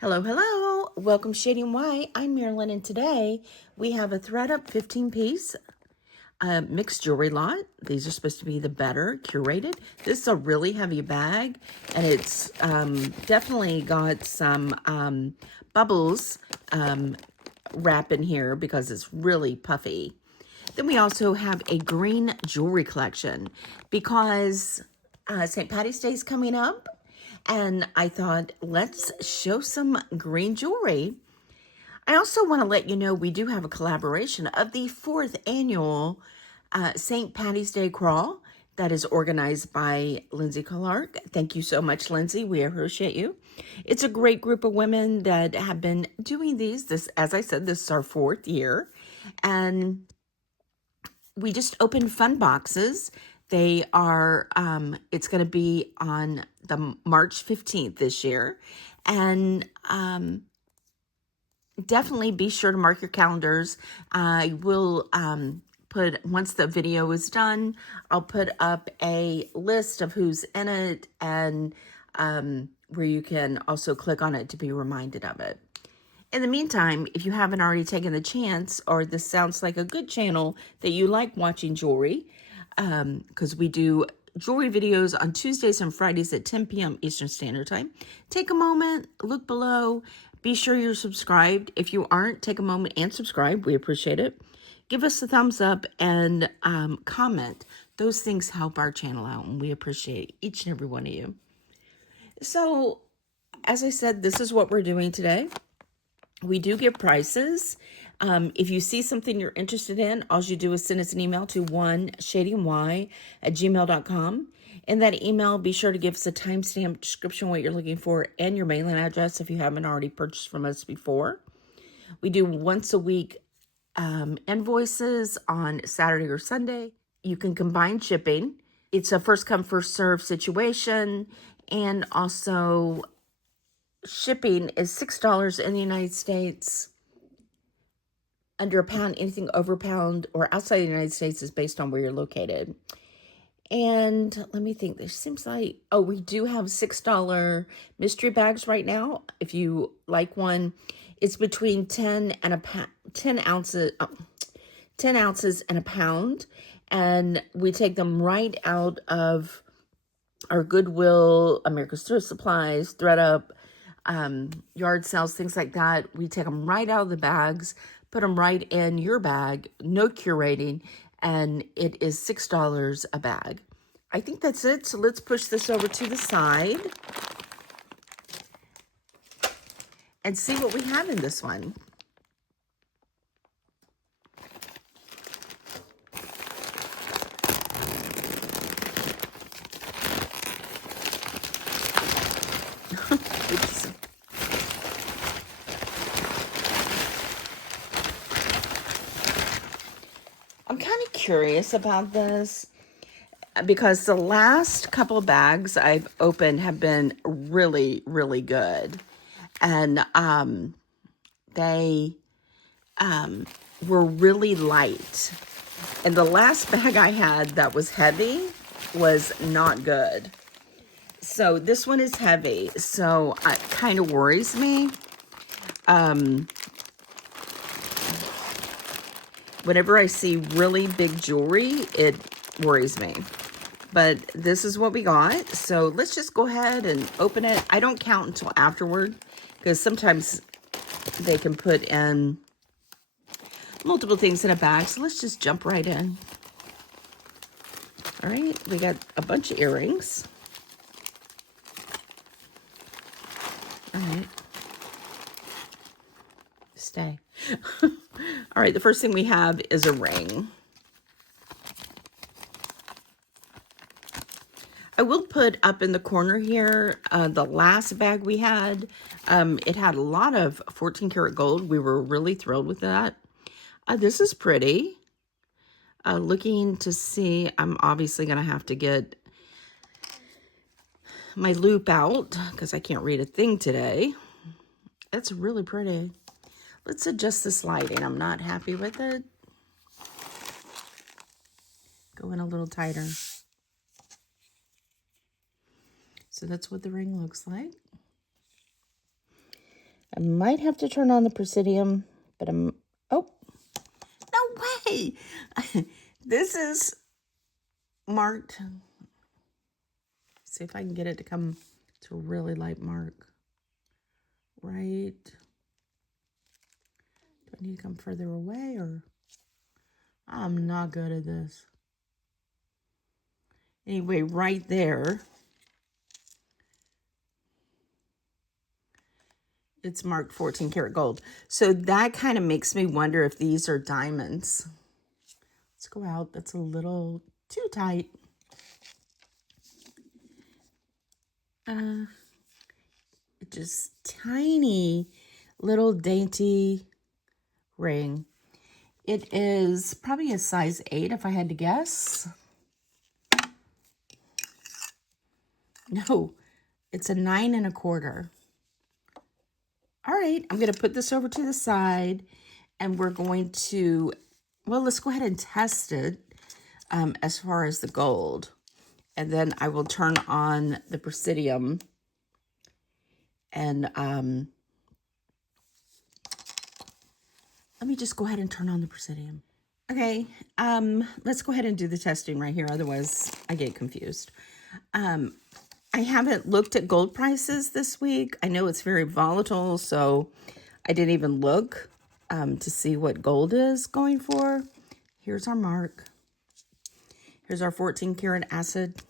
Hello, hello. Welcome Shading White. I'm Marilyn, and today we have a ThredUp 15-piece mixed jewelry lot. These are supposed to be the better curated. This is a really heavy bag, and it's definitely got some bubbles wrap in here because it's really puffy. Then we also have a green jewelry collection because St. Patty's Day is coming up. And I thought, let's show some green jewelry. I also want to let you know we do have a collaboration of the 4th annual St. Patty's Day Crawl that is organized by Lindsay Clark. Thank you so much, Lindsay. We appreciate you. It's a great group of women that have been doing these. This, as I said, this is our 4th year. And we just opened fun boxes. They are, it's going to be on the March 15th this year. And definitely be sure to mark your calendars. I will put, once the video is done, I'll put up a list of who's in it and where you can also click on it to be reminded of it. In the meantime, if you haven't already taken the chance, or this sounds like a good channel that you like watching jewelry, because we do jewelry videos on Tuesdays and Fridays at 10 p.m. Eastern Standard Time. Take a moment, look below, be sure you're subscribed. If you aren't, take a moment and subscribe. We appreciate it. Give us a thumbs up and comment. Those things help our channel out, and we appreciate each and every one of you. So, as I said, this is what we're doing today. We do give prices. If you see something you're interested in, all you do is send us an email to oneshadingwhy@gmail.com. In that email, be sure to give us a timestamp description, what you're looking for, and your mailing address if you haven't already purchased from us before. We do once a week invoices on Saturday or Sunday. You can combine shipping. It's a first come, first serve situation. And also, shipping is $6 in the United States. Under a pound, anything over a pound or outside the United States is based on where you're located. And let me think, there seems like, oh, we do have $6 mystery bags right now. If you like one, it's between 10 ounces and a pound. And we take them right out of our Goodwill, America's Thrift Supplies, ThredUp, yard sales, things like that. We take them right out of the bags, put them right in your bag, no curating, and it is $6 a bag. I think that's it. So let's push this over to the side and see what we have in this one. Oops. I'm kind of curious about this because the last couple of bags I've opened have been really, really good. And they were really light. And the last bag I had that was heavy was not good. So this one is heavy, so it kind of worries me. Whenever I see really big jewelry, it worries me. But this is what we got. So let's just go ahead and open it. I don't count until afterward because sometimes they can put in multiple things in a bag. So let's just jump right in. All right, we got a bunch of earrings. All right. Stay. All right, the first thing we have is a ring. I will put up in the corner here the last bag we had. It had a lot of 14 karat gold. We were really thrilled with that. This is pretty. Looking to see, I'm obviously going to have to get my loop out because I can't read a thing today. It's really pretty. Let's adjust this lighting. I'm not happy with it. Go in a little tighter. So that's what the ring looks like. I might have to turn on the Presidium, but oh, no way. This is marked. See if I can get it to come to a really light mark. Right. Do I need to come further away, or I'm not good at this. Anyway, right there, it's marked 14 karat gold. So that kind of makes me wonder if these are diamonds. Let's go out. That's a little too tight. Just tiny little dainty ring. It is probably a size 8 if I had to guess. No, it's a 9 1/4. All right, I'm going to put this over to the side, and we're going to, well, let's go ahead and test it as far as the gold. And then I will turn on the Presidium, and let me just go ahead and turn on the Presidium. Okay, let's go ahead and do the testing right here. Otherwise, I get confused. I haven't looked at gold prices this week. I know it's very volatile, so I didn't even look to see what gold is going for. Here's our mark. Here's our 14 karat acid.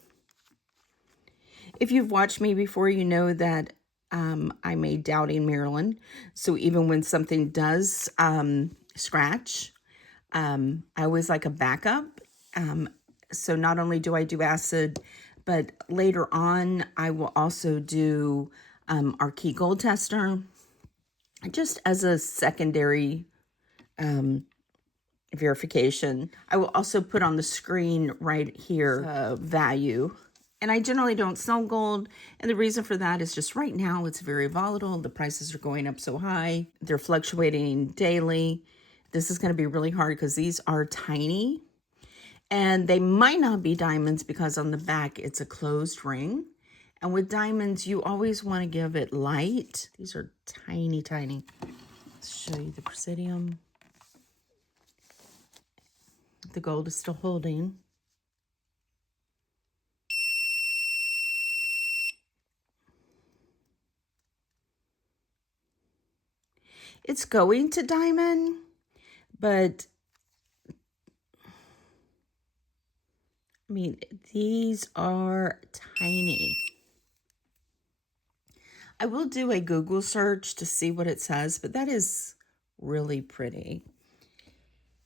If you've watched me before, you know that I'm a doubting Maryland. So even when something does scratch, I always like a backup. So not only do I do acid, but later on, I will also do our key gold tester, just as a secondary verification. I will also put on the screen right here value. And I generally don't sell gold. And the reason for that is just right now it's very volatile. The prices are going up so high. They're fluctuating daily. This is going to be really hard because these are tiny. And they might not be diamonds because on the back it's a closed ring. And with diamonds, you always want to give it light. These are tiny, tiny. Let's show you the Presidium. The gold is still holding. It's going to diamond, but I mean, these are tiny. I will do a Google search to see what it says, but that is really pretty.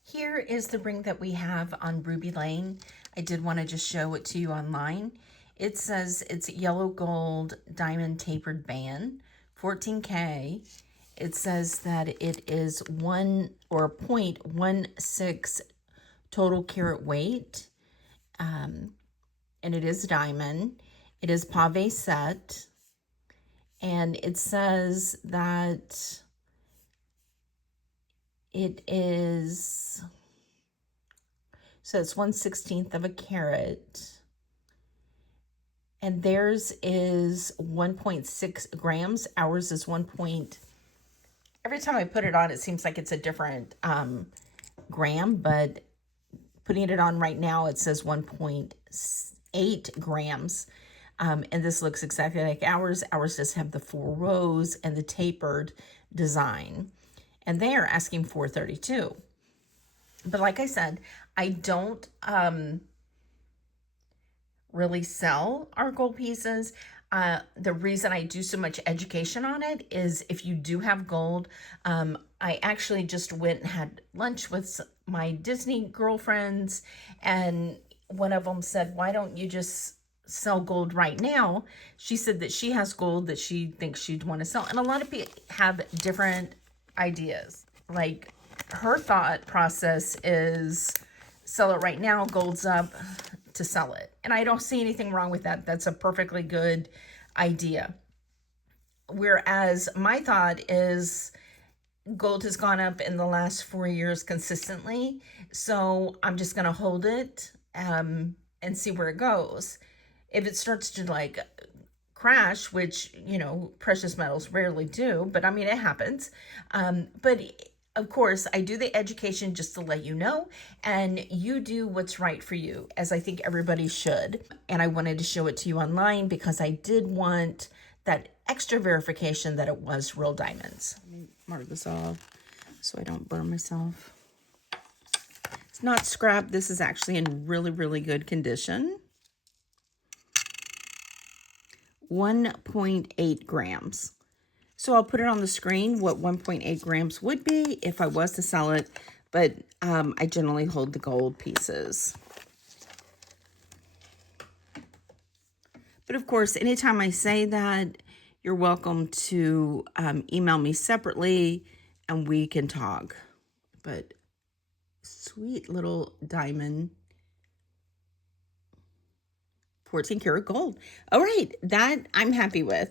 Here is the ring that we have on Ruby Lane. I did want to just show it to you online. It says it's yellow gold diamond tapered band, 14K. It says that it is 0.16 total carat weight. And it is diamond. It is pave set. And it says that it is, so it's 1/16 of a carat. And theirs is 1.6 grams. Ours is 1. Every time I put it on, it seems like it's a different gram, but putting it on right now, it says 1.8 grams. And this looks exactly like ours. Ours does have the 4 rows and the tapered design. And they are asking $432. But like I said, I don't really sell our gold pieces. The reason I do so much education on it is if you do have gold, I actually just went and had lunch with my Disney girlfriends, and one of them said, why don't you just sell gold right now? She said that she has gold that she thinks she'd want to sell. And a lot of people have different ideas. Like her thought process is sell it right now, gold's up, to sell it. And I don't see anything wrong with that. That's a perfectly good idea. Whereas my thought is gold has gone up in the last 4 years consistently. So I'm just going to hold it and see where it goes. If it starts to like crash, which, you know, precious metals rarely do, but I mean, it happens. But of course, I do the education just to let you know, and you do what's right for you, as I think everybody should. And I wanted to show it to you online because I did want that extra verification that it was real diamonds. Let me mark this off so I don't burn myself. It's not scrap. This is actually in really, really good condition. 1.8 grams. So I'll put it on the screen what 1.8 grams would be if I was to sell it, but I generally hold the gold pieces. But of course, anytime I say that, you're welcome to email me separately and we can talk. But sweet little diamond, 14 karat gold. All right, that I'm happy with.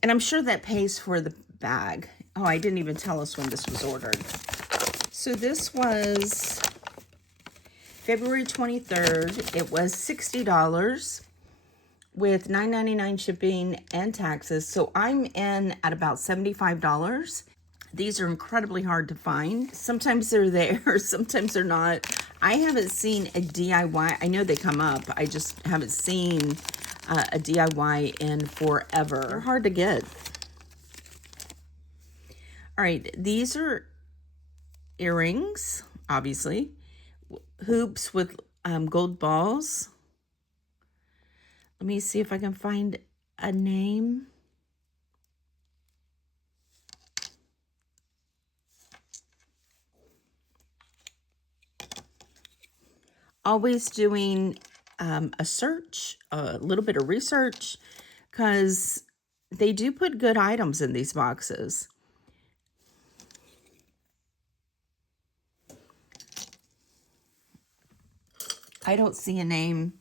And I'm sure that pays for the bag. Oh, I didn't even tell us when this was ordered. So this was February 23rd. It was $60 with $9.99 shipping and taxes. So I'm in at about $75. These are incredibly hard to find. Sometimes they're there, sometimes they're not. I haven't seen a DIY. I know they come up. I just haven't seen a DIY in forever. They're hard to get. All right, these are earrings, obviously. Hoops with gold balls. Let me see if I can find a name. Always doing a search, a little bit of research, because they do put good items in these boxes. I don't see a name.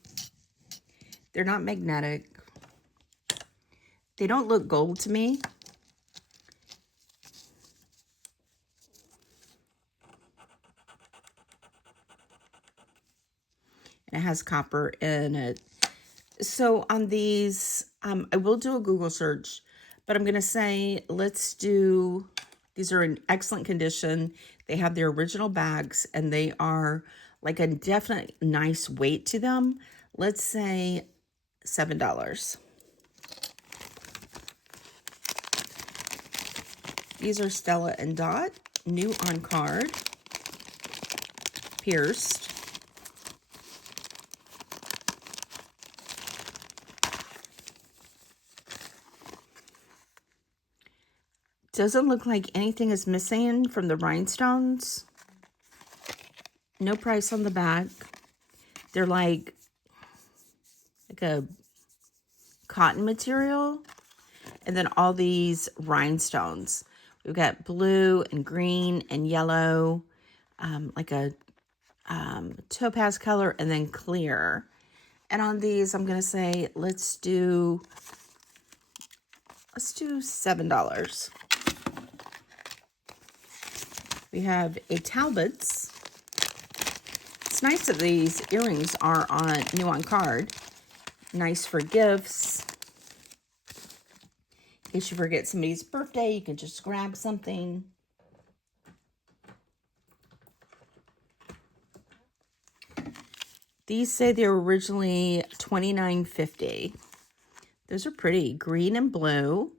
They're not magnetic. They don't look gold to me. And it has copper in it. So on these, I will do a Google search, but I'm going to say, let's do, these are in excellent condition. They have their original bags and they are like a definite nice weight to them. Let's say $7. These are Stella and Dot, new on card, pierced. Doesn't look like anything is missing from the rhinestones. No price on the back. They're like a cotton material. And then all these rhinestones. We've got blue and green and yellow, like a topaz color, and then clear. And on these, I'm going to say, let's do $7. We have a Talbot's. It's nice that these earrings are new on card. Nice for gifts. In case you forget somebody's birthday, you can just grab something. These say they were originally $29.50. Those are pretty. Green and blue,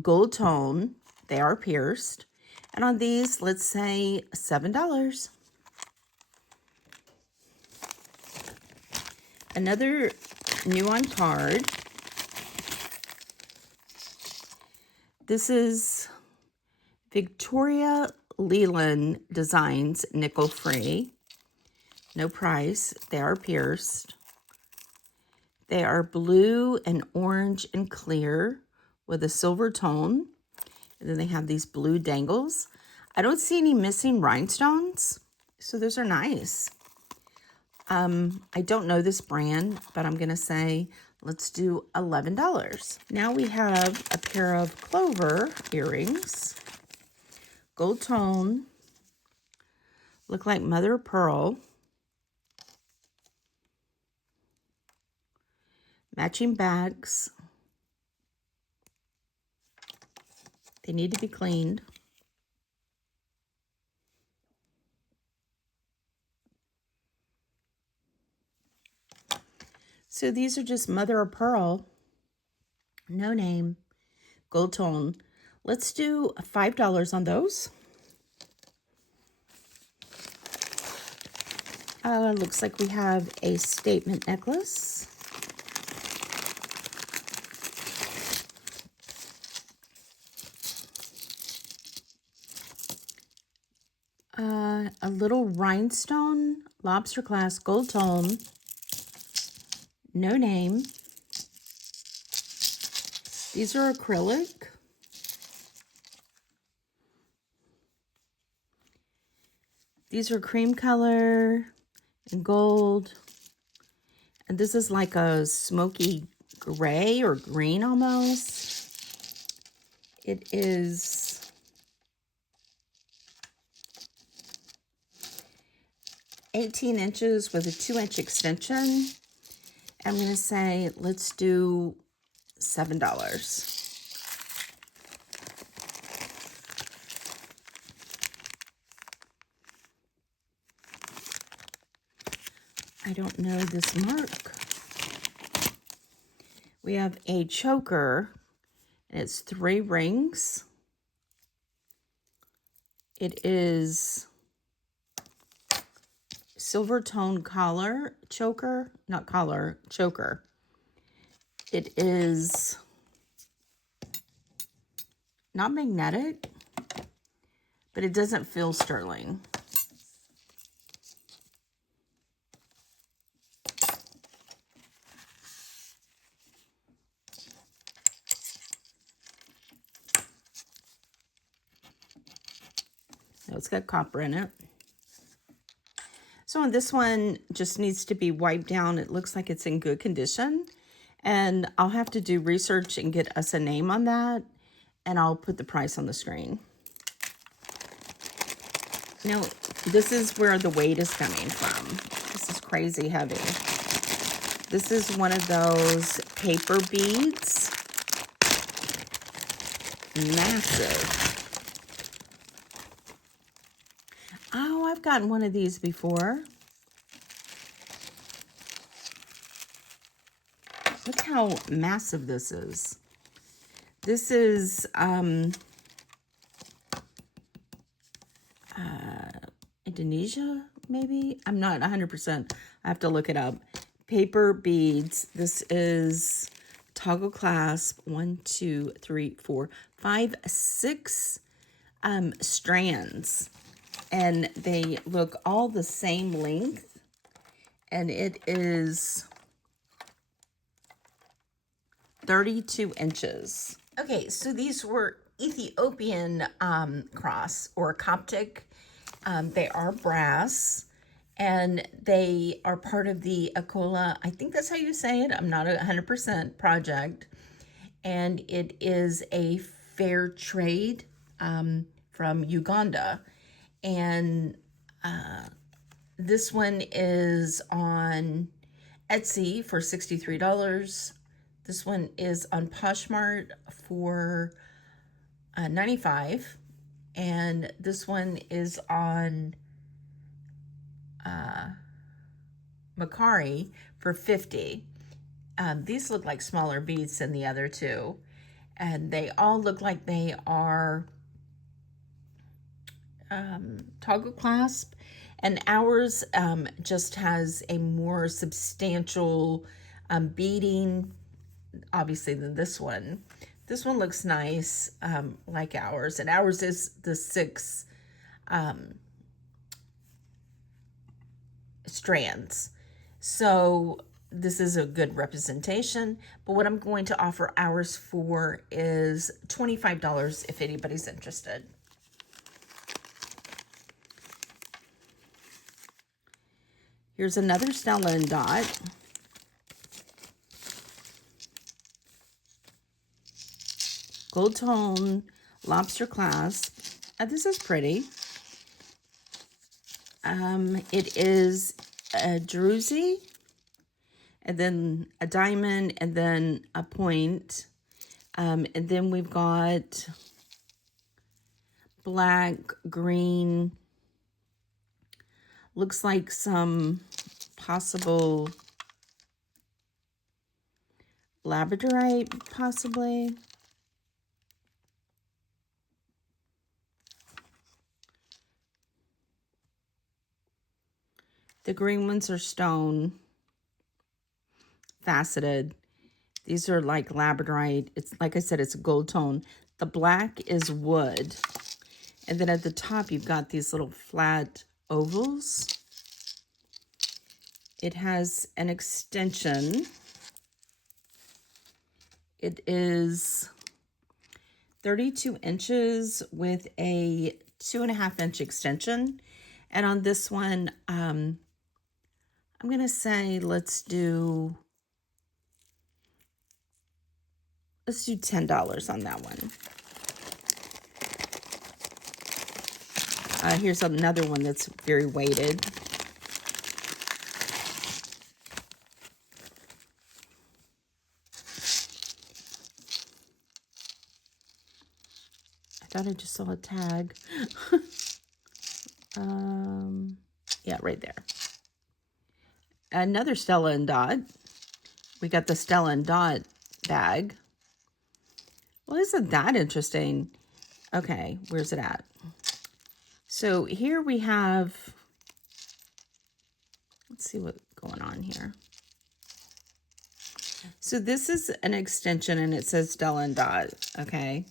gold tone. They are pierced. And on these, let's say $7. Another new on card. This is Victoria Leland Designs, nickel free. No price. They are pierced. They are blue and orange and clear with a silver tone. And then they have these blue dangles. I don't see any missing rhinestones, so those are nice. I don't know this brand, but I'm going to say let's do $11. Now we have a pair of clover earrings. Gold tone. Look like mother of pearl. Matching bags. They need to be cleaned. So these are just mother of pearl, no name, gold tone. Let's do $5 on those. Looks like we have a statement necklace. A little rhinestone, lobster class, gold tone, no name. These are acrylic. These are cream color and gold. And this is like a smoky gray or green almost. It is 18 inches with a 2-inch extension. I'm going to say, let's do $7. I don't know this mark. We have a choker, and it's 3 rings. It is silver tone collar choker, not collar, choker. It is not magnetic, but it doesn't feel sterling. So it's got copper in it. So on this one, just needs to be wiped down. It looks like it's in good condition. And I'll have to do research and get us a name on that. And I'll put the price on the screen. Now, this is where the weight is coming from. This is crazy heavy. This is one of those paper beads. Massive. Oh, I've gotten one of these before. Look how massive this is. This is Indonesia, maybe? I'm not 100%. I have to look it up. Paper beads. This is toggle clasp. 1, 2, 3, 4, 5, 6 strands. And they look all the same length. And it is 32 inches. Okay, so these were Ethiopian cross or Coptic. They are brass, and they are part of the Akola, I think that's how you say it, I'm not 100% project, and it is a fair trade from Uganda, and this one is on Etsy for $63. This one is on Poshmark for $95. And this one is on Macari for $50. These look like smaller beads than the other two. And they all look like they are toggle clasp. And ours just has a more substantial beading, obviously, than this one. This one looks nice, like ours. And ours is the 6 strands. So this is a good representation. But what I'm going to offer ours for is $25 if anybody's interested. Here's another Stella and Dot. Gold tone, lobster clasp. This is pretty. It is a druzy, and then a diamond, and then a point. And then we've got black, green, looks like some possible labradorite, possibly. The green ones are stone, faceted. These are like labradorite. It's like I said, it's a gold tone. The black is wood. And then at the top, you've got these little flat ovals. It has an extension. It is 32 inches with a 2.5-inch extension. And on this one, I'm going to say let's do $10 on that one. Here's another one that's very weighted. I thought I just saw a tag. Yeah, right there. Another Stella and Dot. We got the Stella and Dot bag. Well, isn't that interesting? Okay, where's it at? So here we have, let's see what's going on here. So this is an extension and it says Stella and Dot, okay?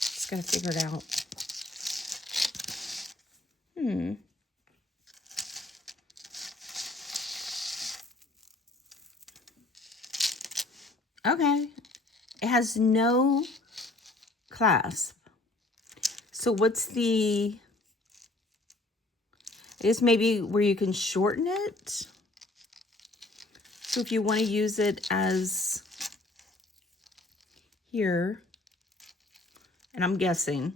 Just gotta figure it out. Okay. It has no clasp. So what's the, I guess maybe where you can shorten it? So if you want to use it as here, and I'm guessing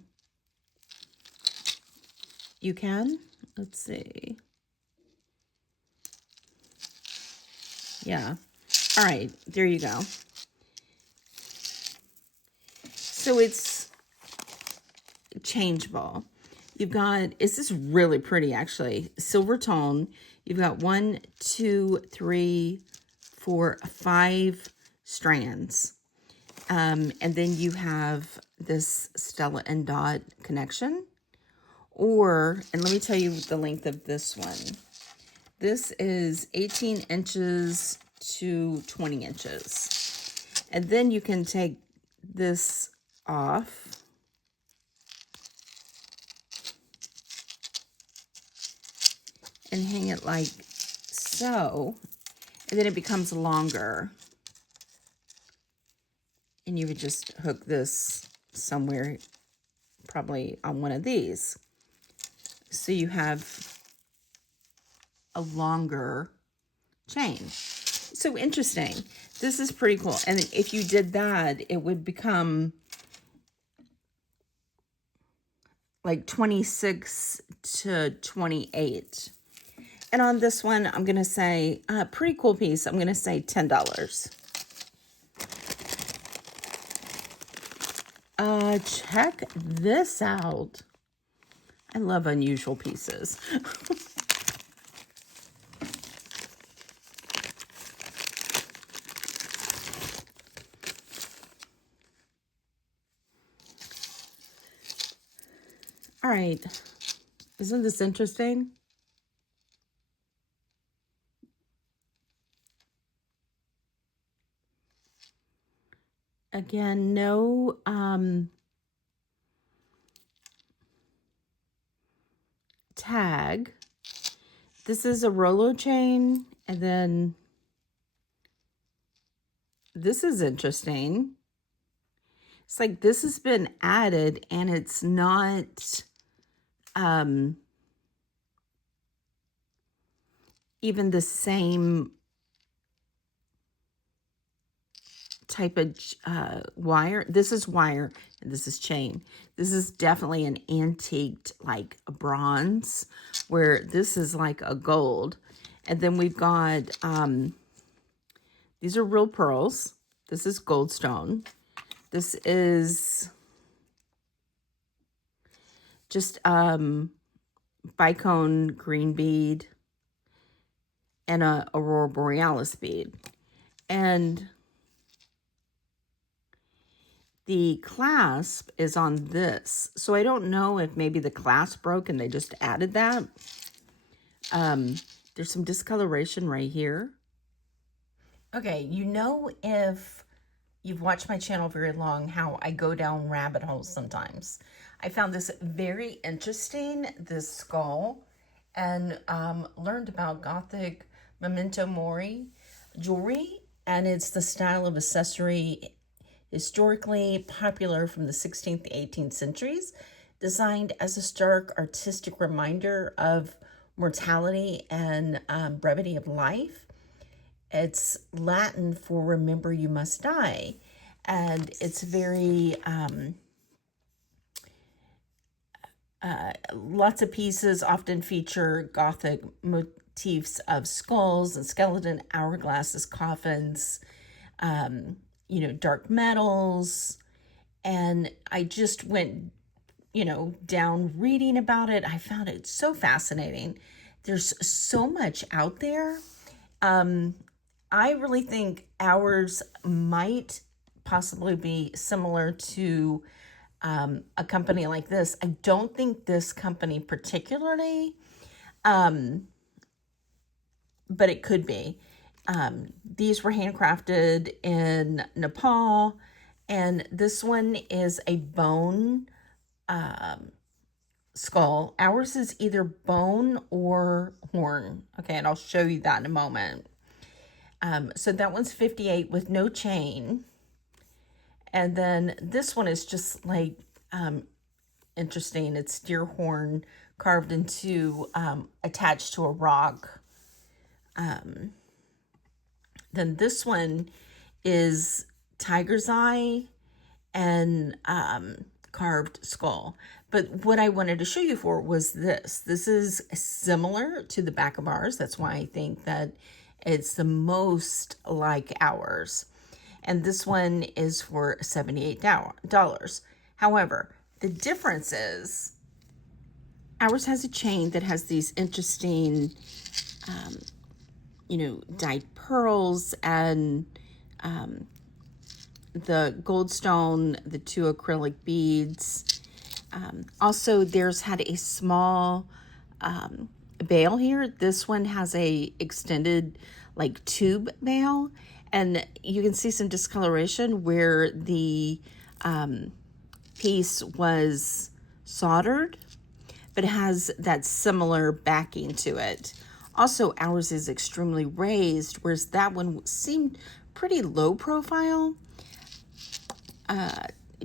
you can. Let's see. Yeah. All right, there you go. So it's changeable. You've got, this is really pretty actually, silver tone. You've got 1, 2, 3, 4, 5 strands. And then you have this Stella and Dot connection. Or, and let me tell you the length of this one. This is 18 inches to 20 inches. And then you can take this off. And hang it like so. And then it becomes longer. And you would just hook this somewhere, probably on one of these. So you have a longer chain. So interesting. This is pretty cool. And if you did that, it would become like 26 to 28. And on this one, I'm going to say, pretty cool piece. I'm going to say $10. Check this out. I love unusual pieces. All right. Isn't this interesting? Again, no tag. This is a Rolo chain, and then this is interesting. It's like this has been added and it's not even the same type of wire. This is wire and this is chain. This is definitely an antiqued like a bronze, where this is like a gold. And then we've got, these are real pearls. This is goldstone. This is just bicone green bead and a aurora borealis bead. And the clasp is on this. So I don't know if maybe the clasp broke and they just added that. There's some discoloration right here. Okay, you know, if you've watched my channel very long, how I go down rabbit holes sometimes. I found this very interesting, this skull, and learned about Gothic memento mori jewelry, and it's the style of accessory historically popular from the 16th to 18th centuries, designed as a stark artistic reminder of mortality and brevity of life. It's Latin for remember you must die. And it's very, lots of pieces often feature Gothic motifs of skulls and skeleton, hourglasses, coffins, you know, dark metals. And I just went, you know, down reading about it. I found it so fascinating. There's so much out there. I really think ours might possibly be similar to a company like this. I don't think this company particularly, but it could be. These were handcrafted in Nepal, and this one is a bone skull. Ours is either bone or horn. Okay, and I'll show you that in a moment. So that one's 58 with no chain. And then this one is just like interesting. It's deer horn carved into, attached to a rock. Then this one is tiger's eye and carved skull. But what I wanted to show you for was this. This is similar to the back of ours. That's why I think that it's the most like ours. And this one is for $78. However, the difference is ours has a chain that has these interesting, you know, dyed pearls and the goldstone, the 2 acrylic beads. Also, theirs had a small bail here. This one has a extended like tube bail, and you can see some discoloration where the piece was soldered, but it has that similar backing to it. Also, ours is extremely raised, whereas that one seemed pretty low profile.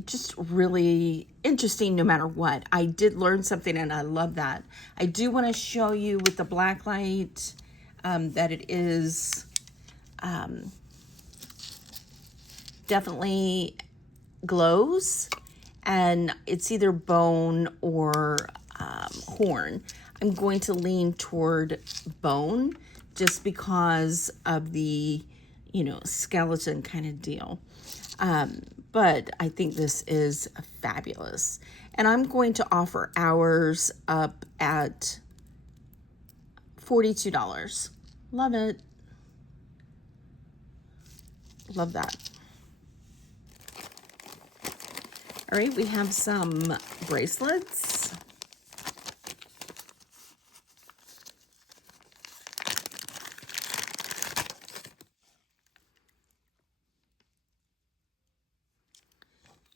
Just really interesting no matter what. I did learn something and I love that. I do want to show you with the black light that it is definitely glows, and it's either bone or horn. I'm going to lean toward bone just because of the, you know, skeleton kind of deal. But I think this is fabulous. And I'm going to offer ours up at $42. Love it. Love that. All right, we have some bracelets.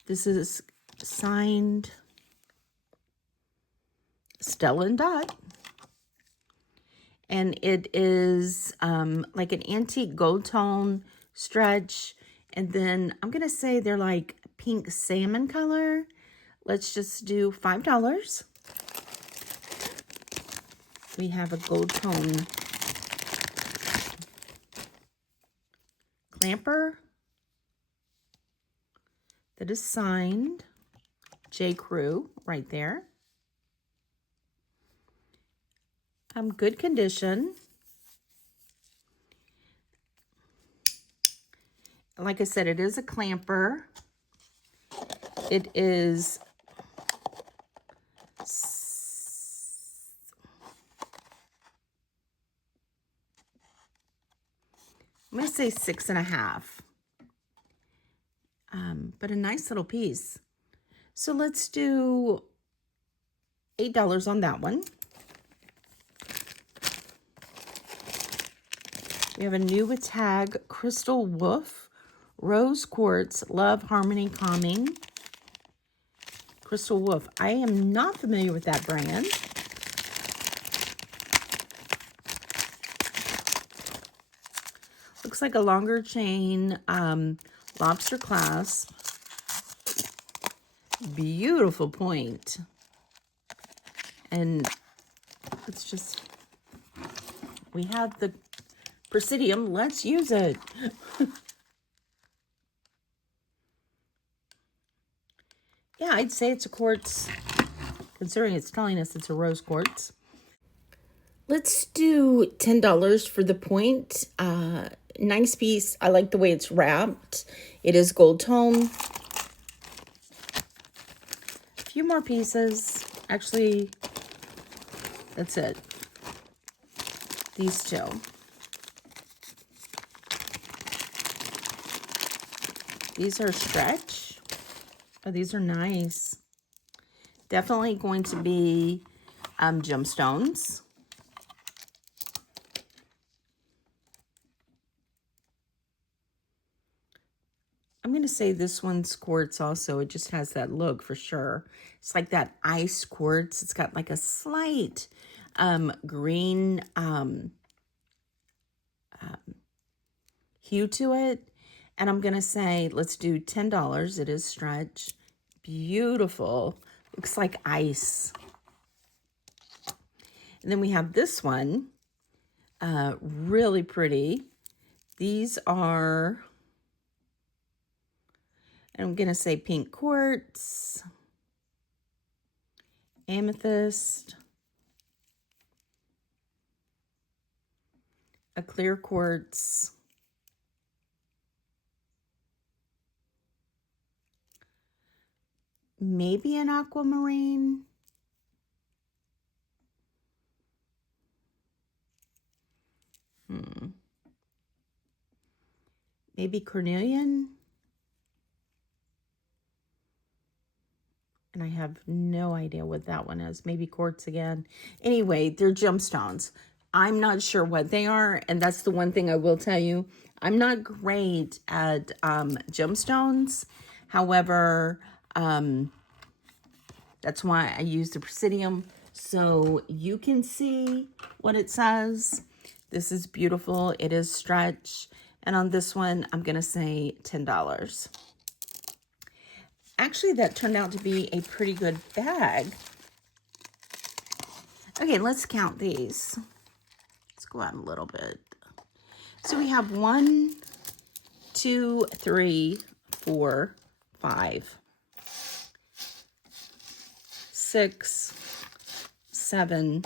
This is signed Stella and Dot. And it is like an antique gold tone stretch. And then I'm going to say they're like pink salmon color. Let's just do $5. We have a gold tone clamper. that is signed J. Crew right there. Good condition. Like I said, it is a clamper. It is I'm going to say 6.5. But a nice little piece. So let's do $8 on that one. We have a new with tag, Crystal Woof, Rose Quartz, Love, Harmony, Calming. Crystal Woof. I am not familiar with that brand. Looks like a longer chain, lobster clasp. Beautiful point. And it's just, we have the Presidium, let's use it. Yeah, I'd say it's a quartz, considering it's telling us it's a rose quartz. Let's do $10 for the point. Nice piece. I like the way it's wrapped. It is gold tone. A few more pieces. Actually, that's it. These two. These are stretch. Oh, these are nice. Definitely going to be gemstones. I'm going to say this one's quartz also. It just has that look for sure. It's like that ice quartz. It's got like a slight green hue to it. And I'm going to say, let's do $10. It is stretch. Beautiful. Looks like ice. And then we have this one. Really pretty. These are, I'm going to say pink quartz, amethyst, a clear quartz, maybe an aquamarine. Maybe cornelian. And I have no idea what that one is. Maybe quartz again. Anyway, they're gemstones. I'm not sure what they are. And that's the one thing I will tell you. I'm not great at gemstones. However, that's why I use the Presidium. So you can see what it says. This is beautiful. It is stretch. And on this one, I'm going to say $10. Actually, that turned out to be a pretty good bag. Okay, let's count these. Let's go out a little bit. So we have 1, 2, 3, 4, 5, 6, 7,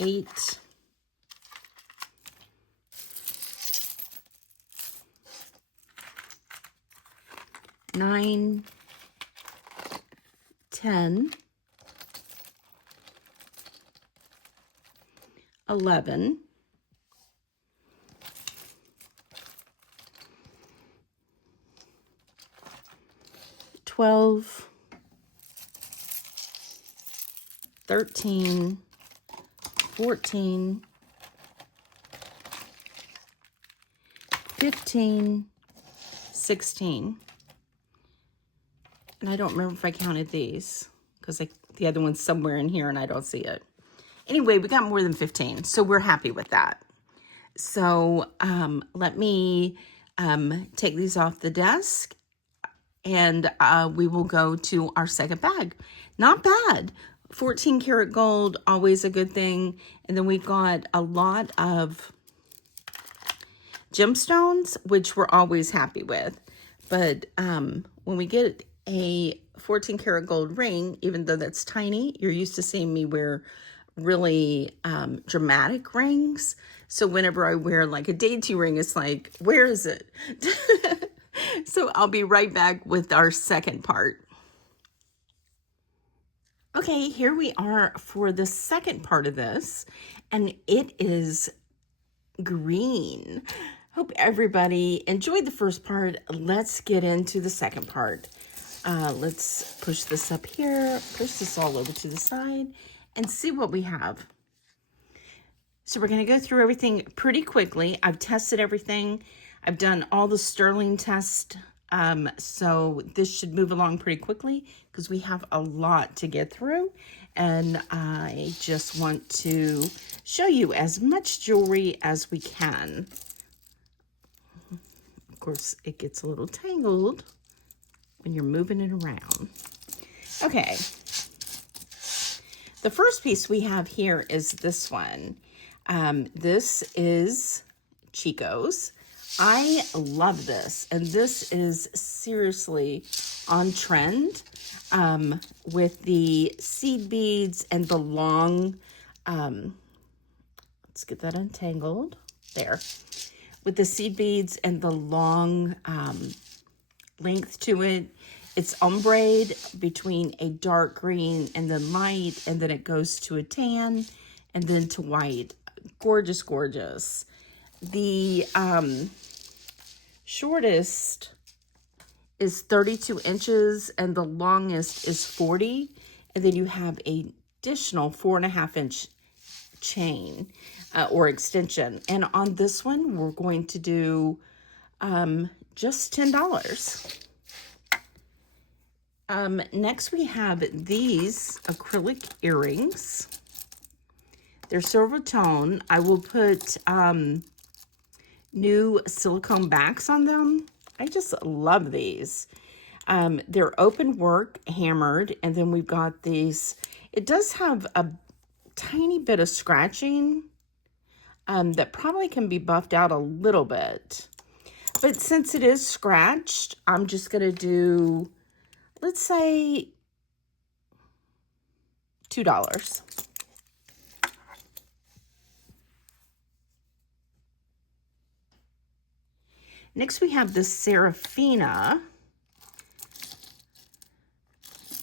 8, 9, 10, 11, 12, 13, 14, 15, 16. And I don't remember if I counted these because the other one's somewhere in here and I don't see it. Anyway, we got more than 15, so we're happy with that. So let me take these off the desk and we will go to our second bag. Not bad. 14 karat gold, always a good thing. And then we got a lot of gemstones, which we're always happy with. But when we get a 14 karat gold ring, even though that's tiny, you're used to seeing me wear really dramatic rings. So whenever I wear like a dainty ring, it's like, where is it? So I'll be right back with our second part. Okay, here we are for the second part of this, and it is green. Hope everybody enjoyed the first part. Let's get into the second part. Let's push this up here, push this all over to the side, and see what we have. So we're going to go through everything pretty quickly. I've tested everything. I've done all the sterling tests. So this should move along pretty quickly because we have a lot to get through. And I just want to show you as much jewelry as we can. Of course, it gets a little tangled when you're moving it around. Okay. The first piece we have here is this one. This is Chico's. I love this, and this is seriously on trend with the seed beads and the long, let's get that untangled, there, with the seed beads and the long length to it. It's ombre between a dark green and then light, and then it goes to a tan and then to white. Gorgeous, gorgeous. The shortest is 32 inches and the longest is 40. And then you have an additional 4.5 inch chain or extension. And on this one, we're going to do just $10. Next, we have these acrylic earrings. They're silver tone. I will put new silicone backs on them. I just love these. They're open work, hammered, and then we've got these. It does have a tiny bit of scratching that probably can be buffed out a little bit. But since it is scratched, I'm just going to do, let's say, $2. Next, we have this Serafina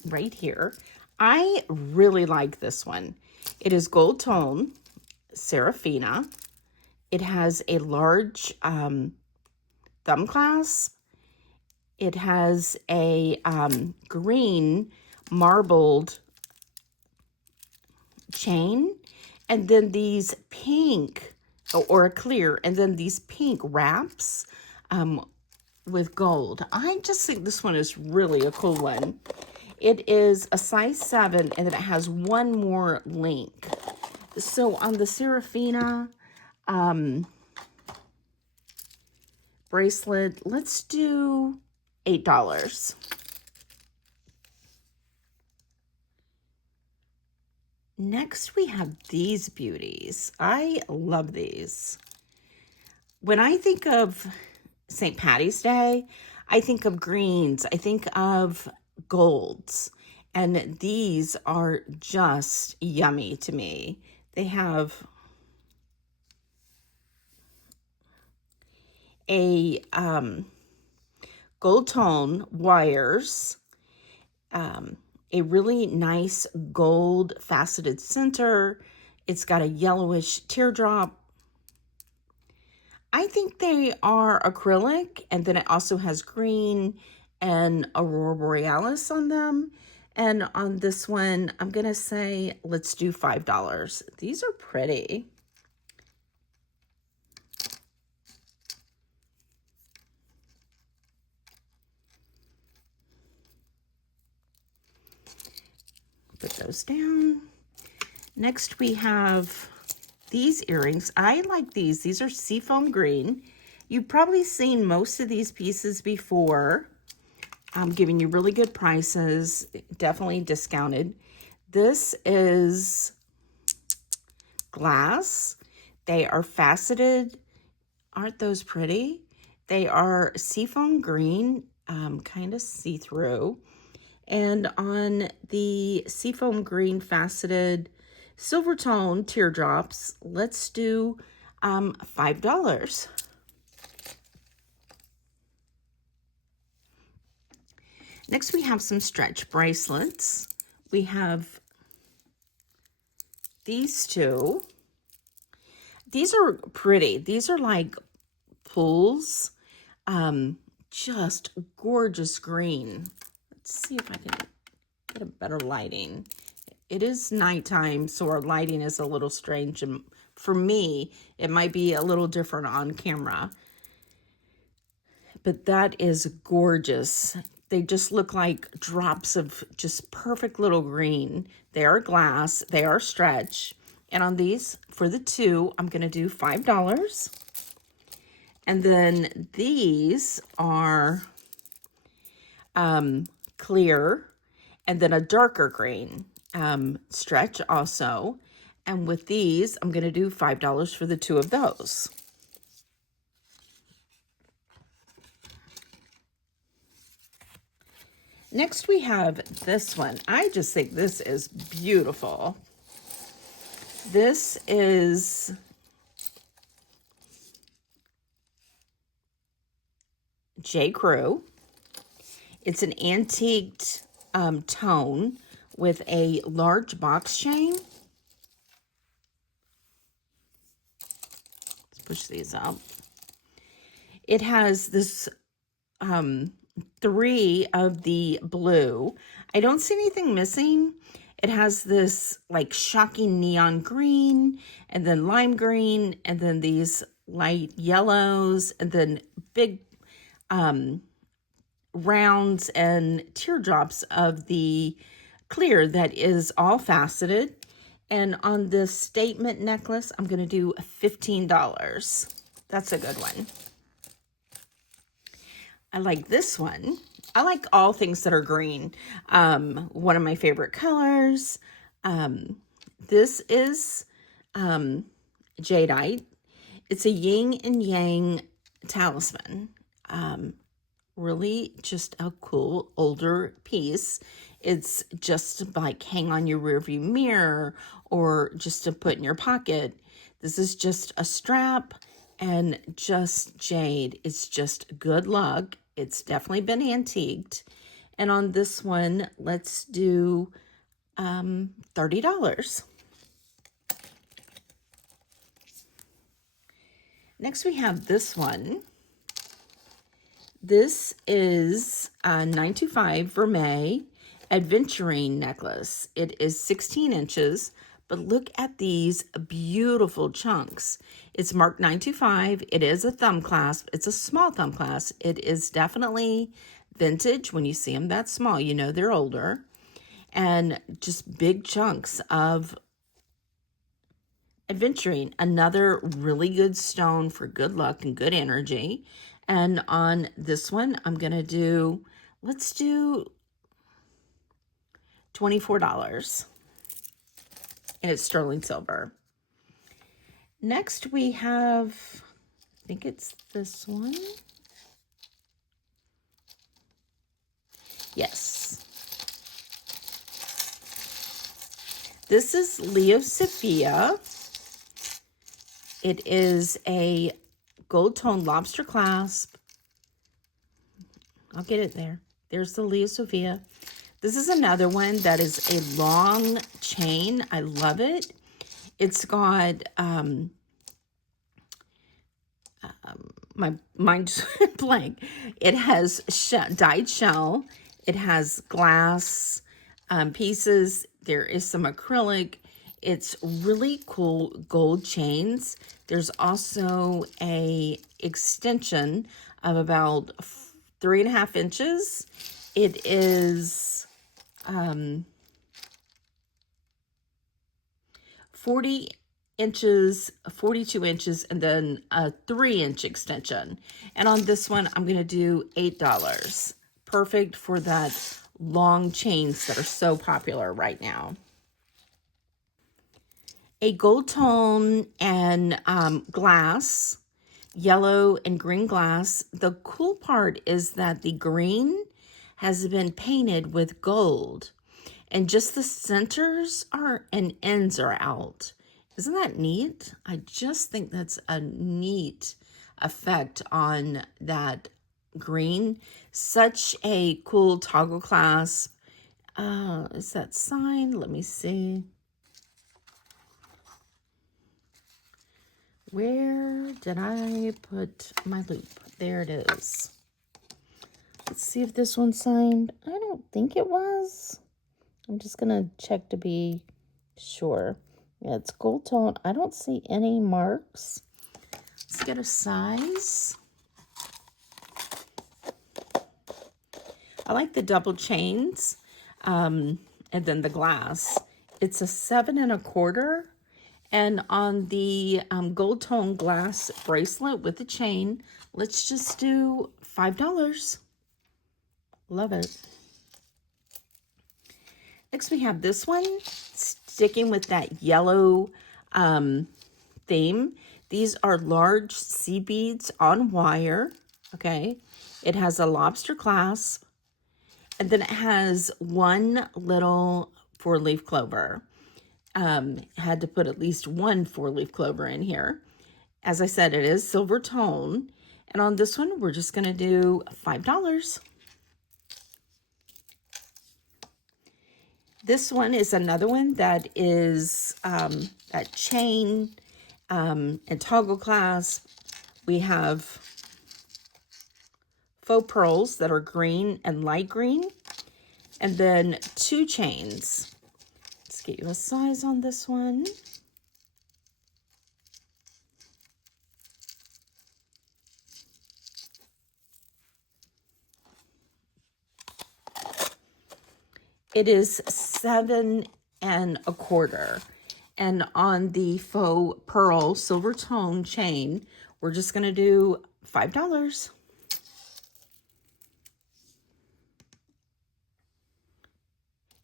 right here. I really like this one. It is gold tone, Serafina. It has a large thumb clasp. It has a green marbled chain, and then these pink, or a clear, and then these pink wraps with gold. I just think this one is really a cool one. It is a size 7, and then it has one more link. So on the Serafina bracelet, let's do $8. Next, we have these beauties. I love these. When I think of St. Patty's Day, I think of greens. I think of golds. And these are just yummy to me. They have a gold tone wires, a really nice gold faceted center. It's got a yellowish teardrop. I think they are acrylic, and then it also has green and Aurora Borealis on them. And on this one, I'm going to say, let's do $5. These are pretty. Put those down. Next, we have these earrings. I like these. These are seafoam green. You've probably seen most of these pieces before. I'm giving you really good prices, definitely discounted. This is glass. They are faceted Aren't those pretty? They are seafoam green, kind of see-through. And on the seafoam green faceted silver tone teardrops, let's do $5. Next, we have some stretch bracelets. We have these two. These are pretty. These are like pools. Just gorgeous green. Let's see if I can get a better lighting. It is nighttime, so our lighting is a little strange. And for me, it might be a little different on camera. But that is gorgeous. They just look like drops of just perfect little green. They are glass. They are stretch. And on these, for the two, I'm going to do $5. And then these are clear and then a darker green stretch also. And with these, I'm going to do $5 for the two of those. Next, we have this one. I just think this is beautiful. This is J. Crew. It's an antiqued tone with a large box chain. Let's push these up. It has this 3 of the blue. I don't see anything missing. It has this like shocking neon green and then lime green and then these light yellows and then big rounds and teardrops of the clear that is all faceted. And on this statement necklace, I'm going to do $15. That's a good one. I like this one. I like all things that are green. One of my favorite colors. This is jadeite. It's a yin and yang talisman. Really just a cool older piece. It's just like hang on your rearview mirror or just to put in your pocket. This is just a strap and just jade. It's just good luck. It's definitely been antiqued. And on this one, let's do $30. Next, we have this one. This is a 925 Vermeil Adventuring necklace. It is 16 inches, but look at these beautiful chunks. It's marked 925. It is a thumb clasp. It's a small thumb clasp. It is definitely vintage. When you see them that small, you know they're older. And just big chunks of adventuring. Another really good stone for good luck and good energy. And on this one, I'm going to do, let's do $24. And it's sterling silver. Next, we have, I think it's this one. Yes. This is Leo Sophia. It is a gold tone lobster clasp. I'll get it there. There's the Leo Sophia. This is another one that is a long chain. I love it. It's got, my mind just went blank. It has dyed shell. It has glass pieces. There is some acrylic. It's really cool gold chains. There's also a extension of about 3.5 inches. It is 40 inches, 42 inches, and then a 3-inch extension. And on this one, I'm going to do $8. Perfect for that long chains that are so popular right now. A gold tone and glass yellow and green glass. The cool part is that the green has been painted with gold, and just the centers are and ends are out. Isn't that neat? I just think that's a neat effect on that green. Such a cool toggle clasp. Is that signed? Let me see. Where did I put my loop? There it is. Let's see if this one's signed. I don't think it was. I'm just going to check to be sure. Yeah, it's gold tone. I don't see any marks. Let's get a size. I like the double chains and then the glass. It's a 7 1/4. And on the gold tone glass bracelet with the chain, let's just do $5. Love it. Next we have this one, sticking with that yellow theme. These are large sea beads on wire, okay? It has a lobster clasp, and then it has one little 4-leaf clover. Had to put at least one 4-leaf clover in here. As I said, it is silver tone. And on this one, we're just going to do $5. This one is another one that is that chain and toggle clasp. We have faux pearls that are green and light green. And then 2 chains. Let's get you a size on this one. It is 7 1/4. And on the faux pearl silver tone chain, we're just going to do $5.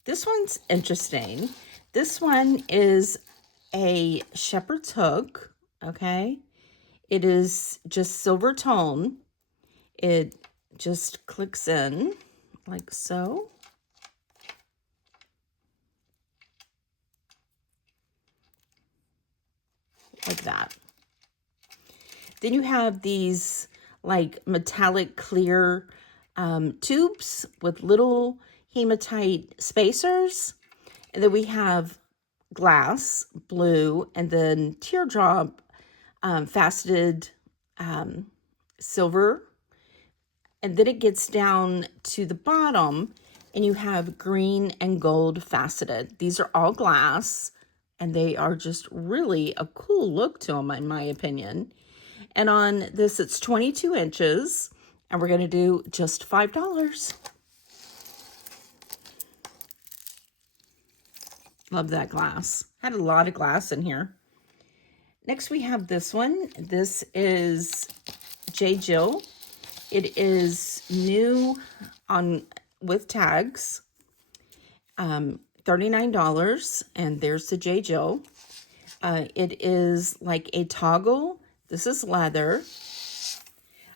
This one's interesting. This one is a shepherd's hook, okay? It is just silver tone. It just clicks in like so. Like that. Then you have these like metallic clear tubes with little hematite spacers. And then we have glass, blue, and then teardrop faceted silver. And then it gets down to the bottom and you have green and gold faceted. These are all glass and they are just really a cool look to them, in my opinion. And on this, it's 22 inches and we're going to do just $5. Love that glass. Had a lot of glass in here. Next we have this one. This is J. Jill. It is new on with tags. $39, and there's the J. Jill. It is like a toggle. This is leather.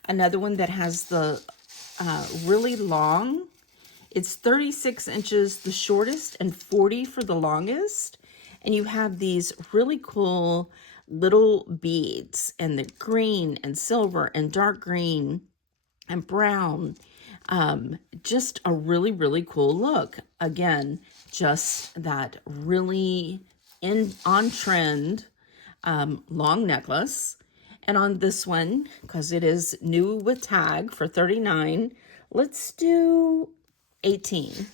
Another one that has the really long. It's 36 inches, the shortest, and 40 for the longest. And you have these really cool little beads, and the green and silver and dark green and brown. Just a really, really cool look. Again, just that really on trend long necklace. And on this one, because it is new with tag for $39, let's do $18.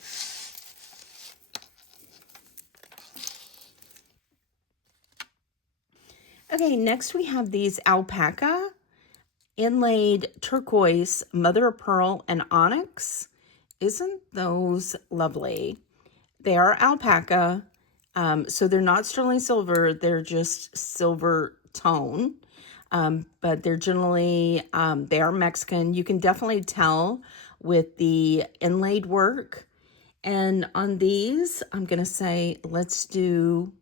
Okay, next we have these alpaca inlaid turquoise, mother of pearl, and onyx. Isn't those lovely? They are alpaca, so they're not sterling silver. They're just silver tone, but they're generally, they are Mexican. You can definitely tell with the inlaid work. And on these, I'm going to say, let's do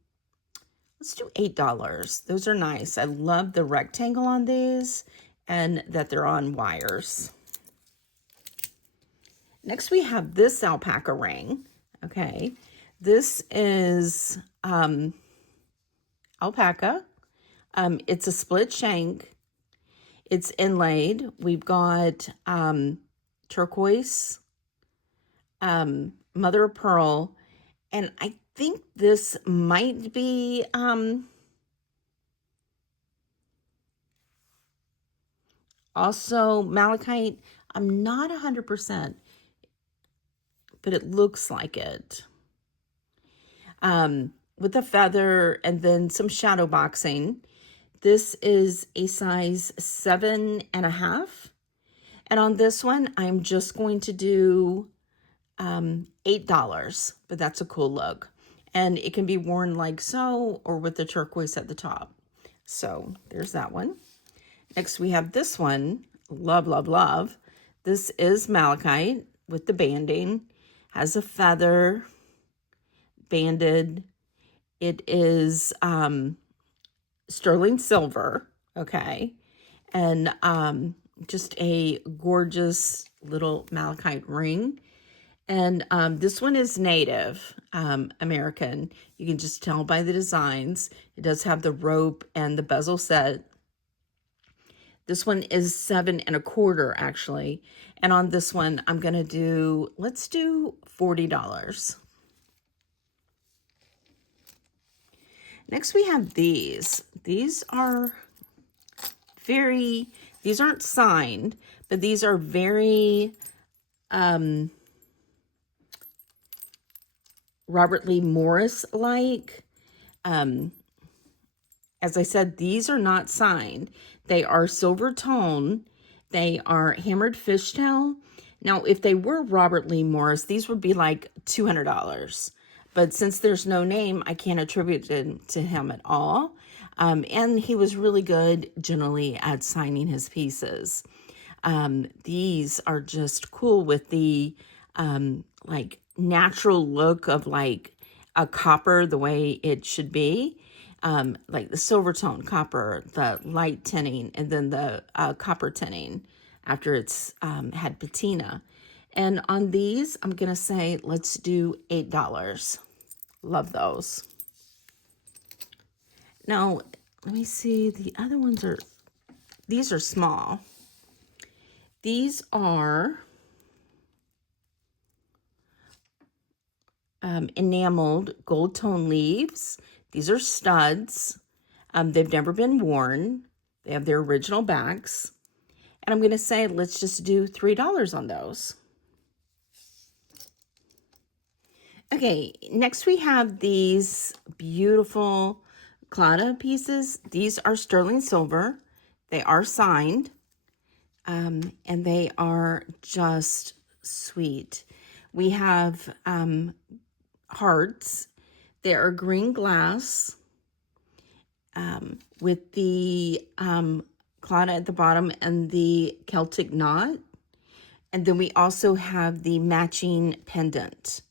$8. Those are nice. I love the rectangle on these. and that they're on wires. Next, we have this alpaca ring. Okay, this is alpaca. It's a split shank. It's inlaid. We've got turquoise, mother of pearl, and I think this might be also malachite. I'm not 100%, but it looks like it. With a feather and then some shadow boxing. This is a size 7.5. And on this one, I'm just going to do $8, but that's a cool look. And it can be worn like so, or with the turquoise at the top. So there's that one. Next, we have this one. Love, love, love. This is malachite with the banding. Has a feather banded. It is sterling silver, okay? And just a gorgeous little malachite ring. And this one is Native American. You can just tell by the designs. It does have the rope and the bezel set. This one is 7.25 actually. And on this one, I'm going to do, let's do $40. Next, we have these. These are these aren't signed, but these are very Robert Lee Morris-like. As I said, these are not signed. They are silver tone. They are hammered fishtail. Now, if they were Robert Lee Morris, these would be like $200. But since there's no name, I can't attribute it to him at all. And he was really good generally at signing his pieces. These are just cool with the like natural look of like a copper, the way it should be. Like the silver tone copper, the light tinting, and then the copper tinting after it's had patina. And on these, I'm going to say, let's do $8. Love those. Now, let me see. The other ones are, these are small. These are enameled gold tone leaves. These are studs. They've never been worn. They have their original backs. And I'm going to say, let's just do $3 on those. Okay, next we have these beautiful Claddagh pieces. These are sterling silver. They are signed. And they are just sweet. We have hearts. They are green glass with the Claddagh at the bottom and the Celtic knot. And then we also have the matching pendant.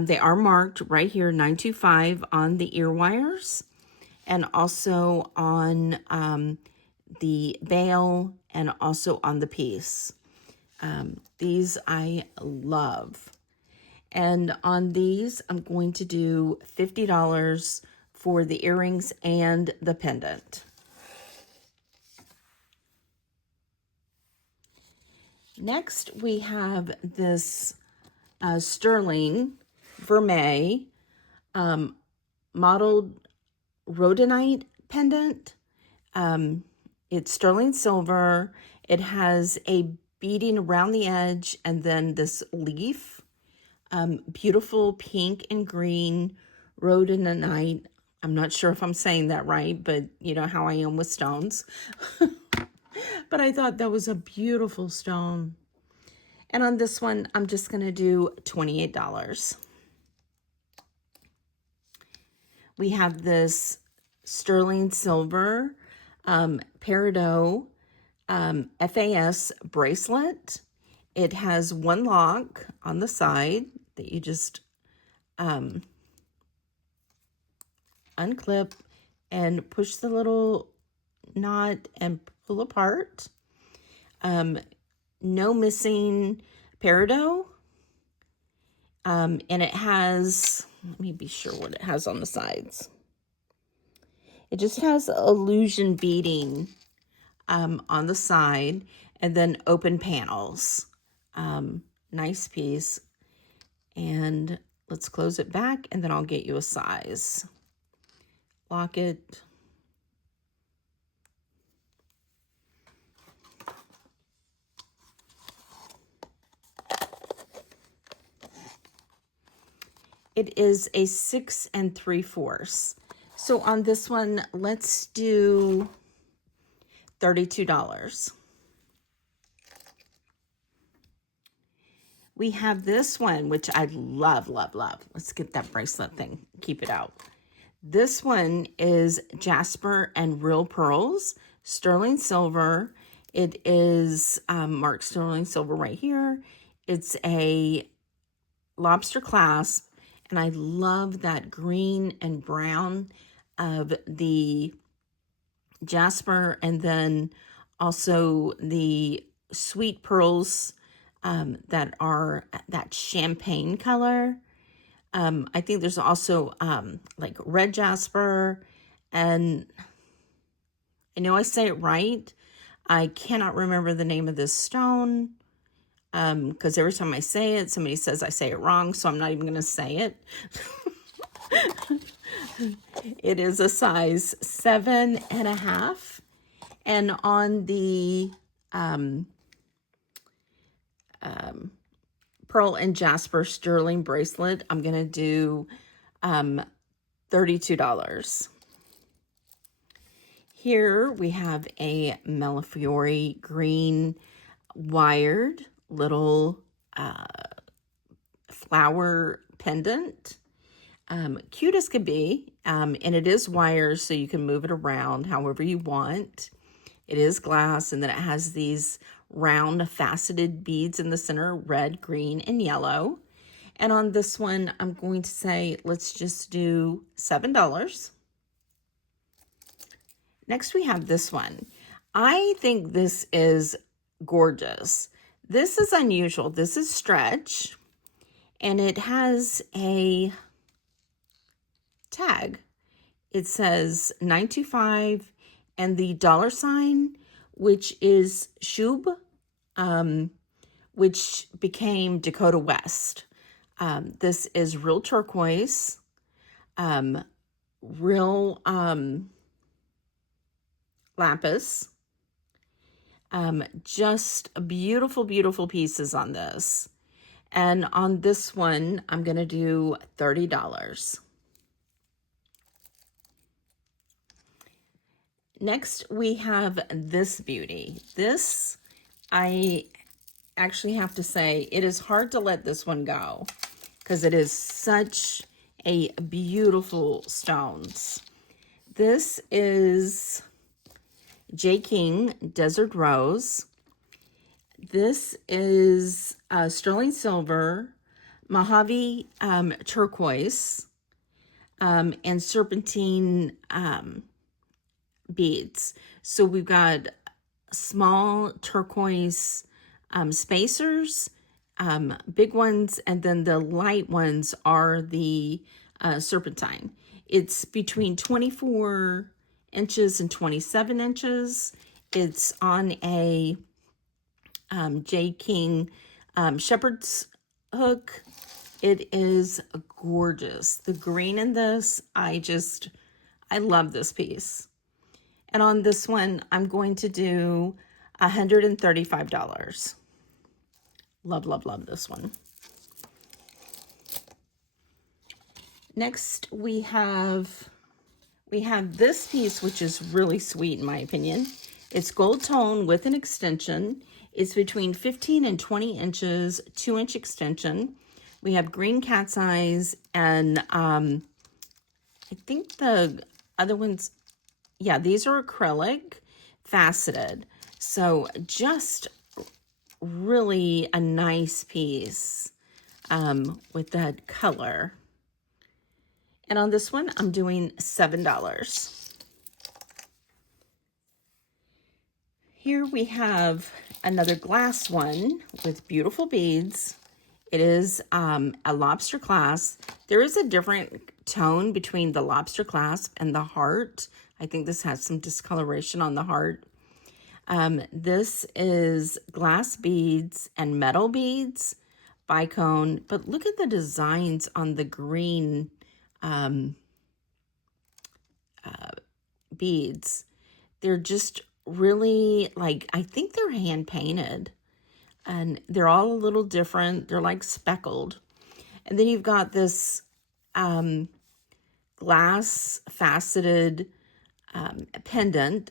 They are marked right here, 925 on the ear wires and also on the bail and also on the piece. These I love. And on these, I'm going to do $50 for the earrings and the pendant. Next, we have this sterling vermeil modeled rhodonite pendant. It's sterling silver. It has a beading around the edge and then this leaf. Beautiful pink and green rhodonite. I'm not sure if I'm saying that right, but you know how I am with stones. But I thought that was a beautiful stone. And on this one, I'm just going to do $28. We have this sterling silver peridot FAS bracelet. It has one lock on the side that you just unclip and push the little knot and pull apart. No missing peridot. And it has, let me be sure what it has on the sides. It just has illusion beading on the side, and then open panels. Nice piece. And let's close it back, and then I'll get you a size. Lock it. It is a 6 3/4. So on this one, let's do $32. We have this one, which I love, love, love. Let's get that bracelet thing. Keep it out. This one is Jasper and Real Pearls, sterling silver. It is marked sterling silver right here. It's a lobster clasp, and I love that green and brown of the Jasper, and then also the sweet pearls that are that champagne color. I think there's also like red jasper, and I know I say it right. I cannot remember the name of this stone because every time I say it, somebody says I say it wrong, so I'm not even going to say it. It is a size 7.5, and on the Pearl and Jasper sterling bracelet, I'm going to do $32. Here we have a Millefiori green wired little flower pendant. Cute as could be, and it is wires, so you can move it around however you want. It is glass, and then it has these round faceted beads in the center, red, green, and yellow. And on this one, I'm going to say, let's just do $7. Next, we have this one. I think this is gorgeous. This is unusual. This is stretch, and it has a tag. It says 925 and the $sign, which is Shub, which became Dakota West. This is real turquoise, real lapis. Just beautiful, beautiful pieces on this. And on this one, I'm going to do $30. Next, we have this beauty. This, I actually have to say, it is hard to let this one go because it is such a beautiful stones. This is J. King Desert Rose. This is sterling silver, Mojave turquoise, and serpentine beads. So we've got small turquoise spacers, big ones, and then the light ones are the serpentine. It's between 24 inches and 27 inches. It's on a J. King shepherd's hook. It is gorgeous. The green in this, I love this piece. And on this one, I'm going to do $135. Love, love, love this one. Next, we have this piece, which is really sweet in my opinion. It's gold tone with an extension. It's between 15 and 20 inches, 2-inch extension. We have green cat's eyes, and I think the other ones, yeah, these are acrylic, faceted. So just really a nice piece with that color. And on this one, I'm doing $7. Here we have another glass one with beautiful beads. It is a lobster clasp. There is a different tone between the lobster clasp and the heart. I think this has some discoloration on the heart. This is glass beads and metal beads, bicone, but look at the designs on the green beads. They're just really like, I think they're hand painted, and they're all a little different. They're like speckled. And then you've got this glass faceted pendant,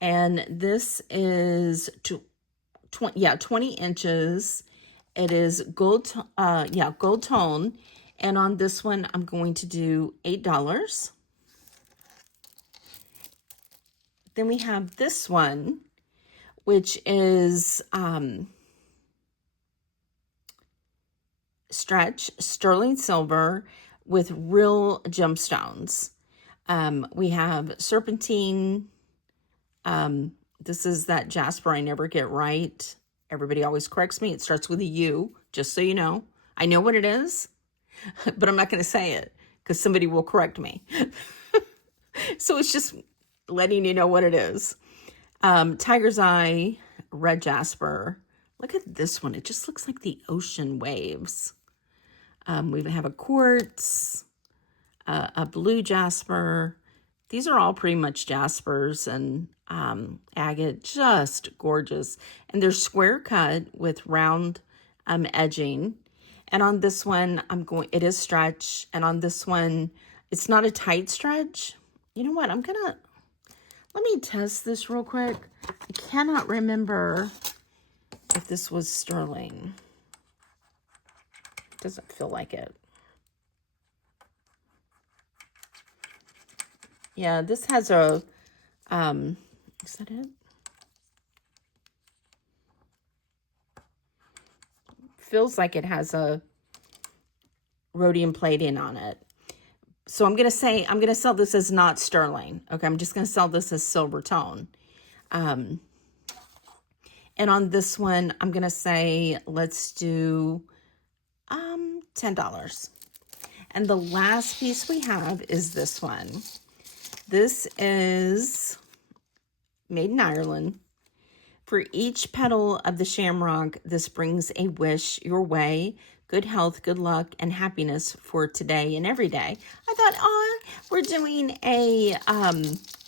and this is 20 inches. It is gold tone, and on this one I'm going to do $8. Then we have this one, which is stretch sterling silver with real gemstones. We have serpentine. This is that jasper I never get right. Everybody always corrects me. It starts with a U, just so you know. I know what it is, but I'm not going to say it because somebody will correct me. So it's just letting you know what it is. Tiger's eye, red jasper. Look at this one. It just looks like the ocean waves. We have a quartz, a blue jasper. These are all pretty much jaspers and agate, just gorgeous. And they're square cut with round edging. And on this one, it is stretch. And on this one, it's not a tight stretch. You know what? Let me test this real quick. I cannot remember if this was sterling. Doesn't feel like it. Yeah, this has a, is that it? Feels like it has a rhodium plating on it. So I'm going to sell this as not sterling. Okay, I'm just going to sell this as silver tone. And on this one, I'm going to say, let's do $10. And the last piece we have is this one. This is made in Ireland. For each petal of the shamrock, this brings a wish your way. Good health, good luck, and happiness for today and every day. I thought, we're doing a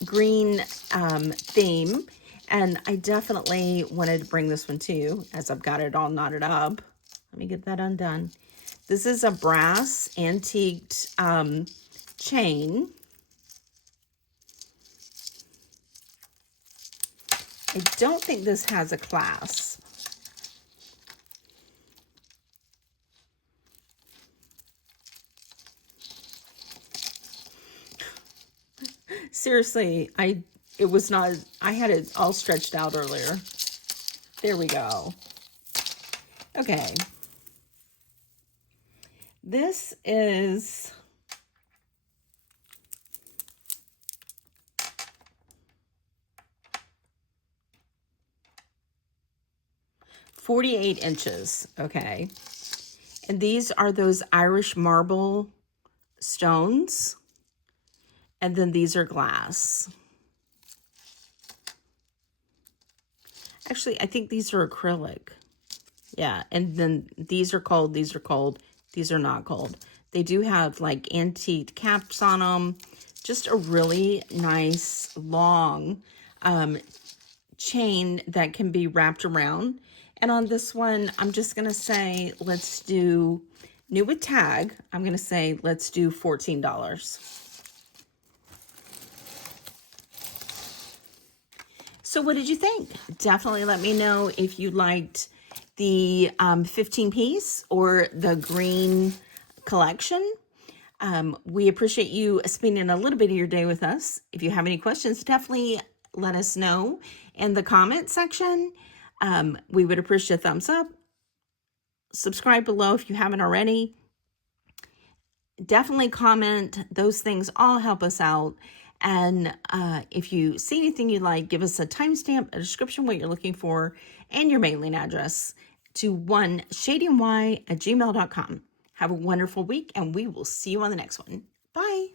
green theme, and I definitely wanted to bring this one to you as I've got it all knotted up. Let me get that undone. This is a brass antiqued chain. I don't think this has a clasp. Seriously, I had it all stretched out earlier. There we go. Okay. This is .48 inches, okay? And these are those Irish marble stones. And then these are glass. Actually, I think these are acrylic. Yeah, and then these are cold, these are not cold. They do have like antique caps on them. Just a really nice long chain that can be wrapped around. And on this one, I'm just going to say, let's do, new with tag, I'm going to say, let's do $14. So what did you think? Definitely let me know if you liked the 15 piece or the green collection. We appreciate you spending a little bit of your day with us. If you have any questions, definitely let us know in the comment section. We would appreciate a thumbs up. Subscribe below if you haven't already. Definitely comment. Those things all help us out. And if you see anything you like, give us a timestamp, a description, what you're looking for, and your mailing address to shading@gmail.com. Have a wonderful week, and we will see you on the next one. Bye.